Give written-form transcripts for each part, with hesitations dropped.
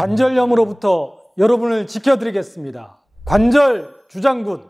관절염으로부터 여러분을 지켜드리겠습니다. 관절 주장군.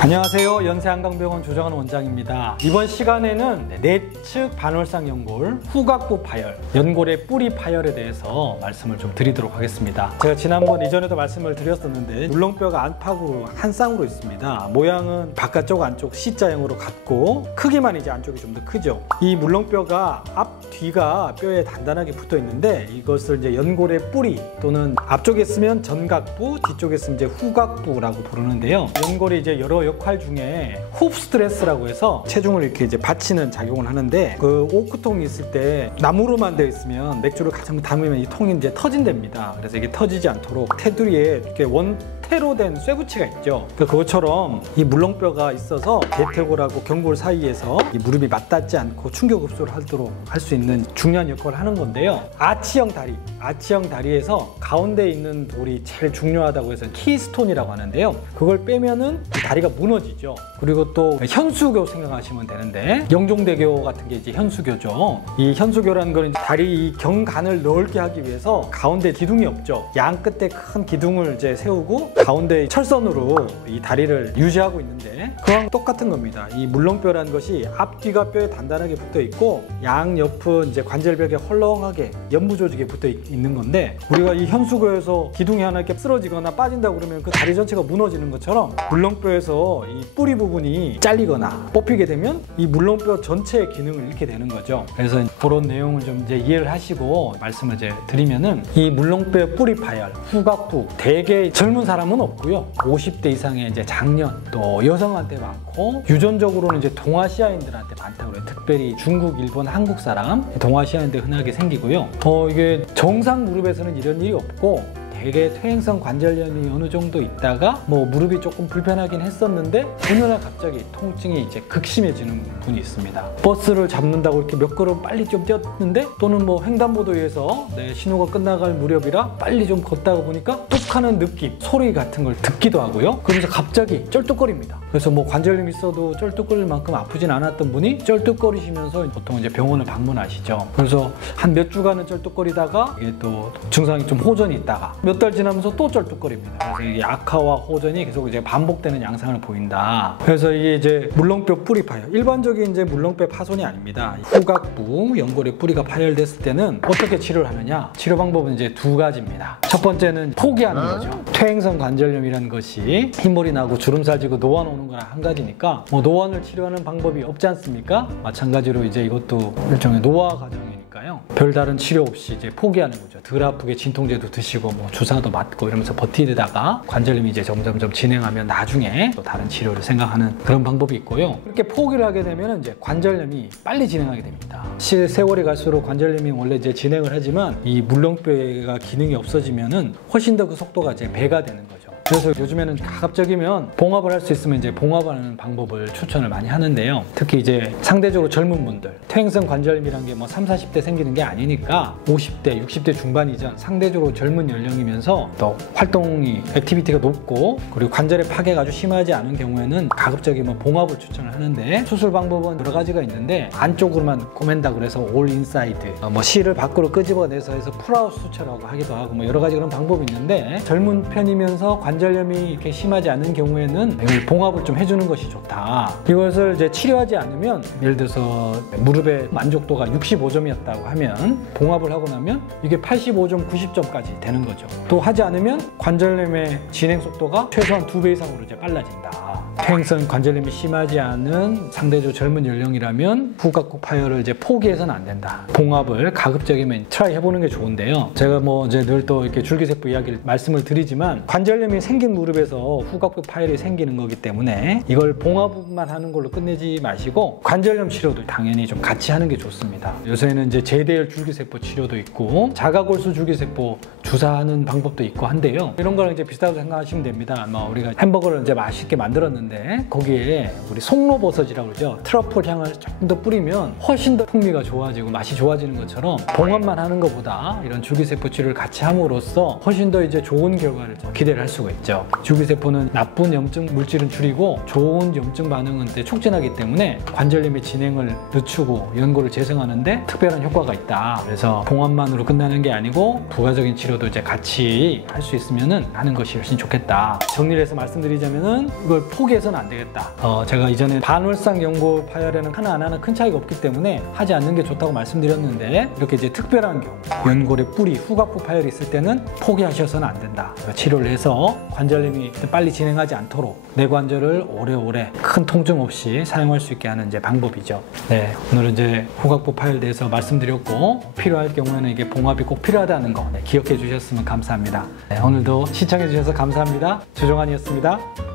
안녕하세요. 연세한강병원 조정환 원장입니다. 이번 시간에는 내측 반월상 연골, 후각부 파열, 연골의 뿌리 파열에 대해서 말씀을 좀 드리도록 하겠습니다. 제가 지난번 이전에도 말씀을 드렸었는데 물렁뼈가 안팎으로 한 쌍으로 있습니다. 모양은 바깥쪽 안쪽 C자형으로 같고 크기만 이제 안쪽이 좀 더 크죠. 이 물렁뼈가 앞 뒤가 뼈에 단단하게 붙어 있는데 이것을 이제 연골의 뿌리 또는 앞쪽에 쓰면 전각부, 뒤쪽에 쓰면 이제 후각부라고 부르는데요. 연골이 이제 여러 역할 중에 호흡 스트레스라고 해서 체중을 이렇게 이제 받치는 작용을 하는데, 그 오크통이 있을 때 나무로만 되어 있으면 맥주를 가장 담으면 이 통이 이제 터진답니다. 그래서 이게 터지지 않도록 테두리에 이렇게 원태로 된 쇠붙이가 있죠. 그것처럼 이 물렁뼈가 있어서 대퇴골하고 경골 사이에서 이 무릎이 맞닿지 않고 충격 흡수를 하도록 할 수 있는 중요한 역할을 하는 건데요. 아치형 다리에서 가운데 있는 돌이 제일 중요하다고 해서 키스톤이라고 하는데요. 그걸 빼면은 다리가 무너지죠. 그리고 또 현수교 생각하시면 되는데, 영종대교 같은 게 이제 현수교죠. 이 현수교라는 건 다리 이 경관을 넓게 하기 위해서 가운데 기둥이 없죠. 양 끝에 큰 기둥을 이제 세우고 가운데 철선으로 이 다리를 유지하고 있는데, 그거랑 똑같은 겁니다. 이 물렁뼈라는 것이 앞뒤가 뼈에 단단하게 붙어 있고 양 옆은 이제 관절벽에 헐렁하게 연부 조직에 붙어 있는 건데, 우리가 이 현수교에서 기둥이 하나 이렇게 쓰러지거나 빠진다고 그러면 그 다리 전체가 무너지는 것처럼 물렁뼈에서 이 뿌리 부분이 잘리거나 뽑히게 되면 이 물렁뼈 전체의 기능을 잃게 되는 거죠. 그래서 그런 내용을 좀 이제 이해를 하시고 말씀을 이제 드리면은, 이 물렁뼈 뿌리 파열, 후각부 대개 젊은 사람은 없고요. 50대 이상의 이제 장년 또 여성한테 많고, 유전적으로는 이제 동아시아인들한테 많다고 그래요. 특별히 중국, 일본, 한국 사람, 동아시아인들 흔하게 생기고요. 이게 정상 무릎에서는 이런 일이 없고, 대개 퇴행성 관절염이 어느 정도 있다가 뭐 무릎이 조금 불편하긴 했었는데 어느 날 갑자기 통증이 이제 극심해지는 분이 있습니다. 버스를 잡는다고 이렇게 몇 걸음 빨리 좀 뛰었는데, 또는 뭐 횡단보도에서 신호가 끝나갈 무렵이라 빨리 좀 걷다가 보니까 뚝 하는 느낌, 소리 같은 걸 듣기도 하고요. 그러면서 갑자기 쩔뚝거립니다. 그래서 뭐 관절염이 있어도 쩔뚝거릴 만큼 아프진 않았던 분이 쩔뚝거리시면서 보통 이제 병원을 방문하시죠. 그래서 한 몇 주간은 쩔뚝거리다가 이게 또 증상이 좀 호전이 있다가 몇 달 지나면서 또 쩔뚝거립니다. 그래서 이게 악화와 호전이 계속 이제 반복되는 양상을 보인다. 그래서 이게 이제 물렁뼈 뿌리 파열, 일반적인 이제 물렁뼈 파손이 아닙니다. 후각부, 연골의 뿌리가 파열됐을 때는 어떻게 치료를 하느냐? 치료 방법은 이제 두 가지입니다. 첫 번째는 포기하는 거죠. 퇴행성 관절염이라는 것이 흰머리 나고 주름살 지고 노안 오는 거랑 한 가지니까 뭐 노안을 치료하는 방법이 없지 않습니까? 마찬가지로 이제 이것도 일종의 노화 과정이니까요. 별다른 치료 없이 이제 포기하는 거죠. 덜 아프게 진통제도 드시고 뭐 주사도 맞고 이러면서 버티다가 관절염이 이제 점점점 진행하면 나중에 또 다른 치료를 생각하는 그런 방법이 있고요. 그렇게 포기를 하게 되면 이제 관절염이 빨리 진행하게 됩니다. 세월이 갈수록 관절염이 원래 이제 진행을 하지만 이 물렁뼈가 기능이 없어지면은 훨씬 더 그 속도가 이제 배가 되는 거죠. 그래서 요즘에는 가급적이면 봉합을 할 수 있으면 이제 봉합하는 방법을 추천을 많이 하는데요. 특히 이제 상대적으로 젊은 분들, 퇴행성 관절염이란 게 뭐 30, 40대 생기는 게 아니니까 50대, 60대 중반이자 상대적으로 젊은 연령이면서 또 활동이, 액티비티가 높고, 그리고 관절의 파괴가 아주 심하지 않은 경우에는 가급적이면 봉합을 추천을 하는데, 수술 방법은 여러 가지가 있는데 안쪽으로만 꼬맨다 그래서 올 인사이드, 뭐 실을 밖으로 끄집어내서 해서 풀아웃 수처라고 하기도 하고 뭐 여러 가지 그런 방법이 있는데, 젊은 편이면서 관절염이 이렇게 심하지 않은 경우에는 봉합을 좀 해주는 것이 좋다. 이것을 이제 치료하지 않으면, 예를 들어서 무릎의 만족도가 65점이었다고 하면 봉합을 하고 나면 이게 85점, 90점까지 되는 거죠. 또 하지 않으면 관절염의 진행 속도가 최소한 2배 이상으로 이제 빨라진다. 퇴행성 관절염이 심하지 않은 상대적으로 젊은 연령이라면 후각부 파열을 이제 포기해서는 안 된다. 봉합을 가급적이면 트라이 해보는 게 좋은데요. 제가 뭐 이제 늘 또 이렇게 줄기세포 이야기를 말씀을 드리지만, 관절염이 생긴 무릎에서 후각부 파열이 생기는 거기 때문에 이걸 봉합만 하는 걸로 끝내지 마시고 관절염 치료도 당연히 좀 같이 하는 게 좋습니다. 요새는 이제 제대열 줄기세포 치료도 있고 자가골수 줄기세포 주사하는 방법도 있고 한데요. 이런 거랑 이제 비슷하다고 생각하시면 됩니다. 우리가 햄버거를 이제 맛있게 만들었는데 거기에 우리 송로버섯이라고 그러죠. 트러플 향을 조금 더 뿌리면 훨씬 더 풍미가 좋아지고 맛이 좋아지는 것처럼 봉합만 하는 것보다 이런 줄기세포 치료를 같이 함으로써 훨씬 더 이제 좋은 결과를 기대를 할 수가 있죠. 줄기세포는 나쁜 염증 물질은 줄이고 좋은 염증 반응은 촉진하기 때문에 관절염의 진행을 늦추고 연골을 재생하는데 특별한 효과가 있다. 그래서 봉합만으로 끝나는 게 아니고 부가적인 치료도 이제 같이 할 수 있으면은 하는 것이 훨씬 좋겠다. 정리를 해서 말씀드리자면은 이걸 포기해서는 안 되겠다. 제가 이전에 반월상 연골 파열에는 하나하나는 큰 차이가 없기 때문에 하지 않는 게 좋다고 말씀드렸는데 이렇게 이제 특별한 경우 연골의 뿌리 후각부 파열이 있을 때는 포기하셔서는 안 된다. 치료를 해서 관절염이 빨리 진행하지 않도록 뇌관절을 오래오래 큰 통증 없이 사용할 수 있게 하는 이제 방법이죠. 네, 오늘은 이제 후각부 파열에 대해서 말씀드렸고 필요할 경우에는 이게 봉합이 꼭 필요하다는 거 기억해 주셨으면 감사합니다. 네, 오늘도 시청해 주셔서 감사합니다. 주정환이었습니다.